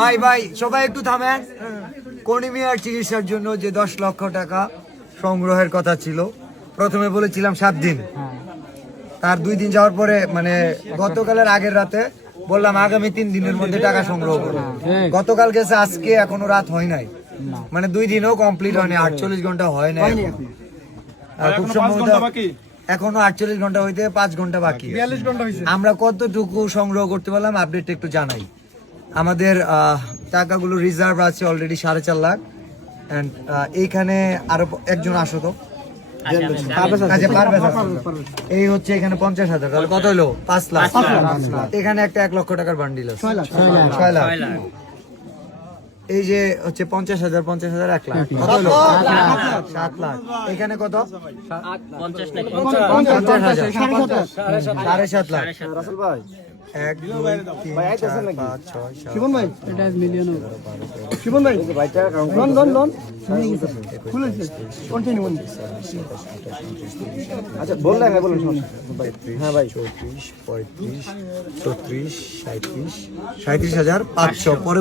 ভাই ভাই সবাই একটু থামেন। কনিমিয়ার চিকিৎসার জন্য যে দশ লক্ষ টাকা সংগ্রহের কথা ছিল প্রথমে বলেছিলাম সাত দিন। তার দুই দিন যাওয়ার পরে মানে গতকালের আগের রাতে বললাম আগামী তিন দিনের মধ্যে টাকা সংগ্রহ করব। গতকাল গেছে আজকে এখনও রাত হয় নাই। মানে দুই দিনও কমপ্লিট হয়নি আটচল্লিশ ঘণ্টা হয় নাই। আর খুব সম্ভবত এখনও আটচল্লিশ ঘণ্টা হইতে পাঁচ ঘণ্টা বাকি আমরা কতটুকু সংগ্রহ করতে পারলাম আপডেট একটু জানাই। আমাদের আহ, টাকাগুলো রিজার্ভ আছে অলরেডি সাড়ে চার লাখ। অ্যান্ড এইখানে আরও একজন আসো তো আচ্ছা, পারভেজ আছে। এই হচ্ছে এখানে পঞ্চাশ হাজার। তাহলে কত হলো? পাঁচ লাখ। এখানে একটা এক লক্ষ টাকার বান্ডিল আছে। ছয় লাখ এই যে হচ্ছে পঞ্চাশ হাজার পঞ্চাশ হাজার এক লাখ। কত হলো? সাত লাখ। এখানে কত? পঞ্চাশ হাজার। সাড়ে সাত লাখ। এক দুই তিন চার পাঁচ ছয় সাত শিবন ভাই? এটা মিলিয়ন শিবন ভাই লোন লোন লোন। খুলেছে। কন্টিনিউ আচ্ছা বললেন বলুন হ্যাঁ ভাই। চৌত্রিশ পঁয়ত্রিশ ছত্রিশ সাঁত্রিশ সাঁত্রিশ হাজার পাঁচশো। পরে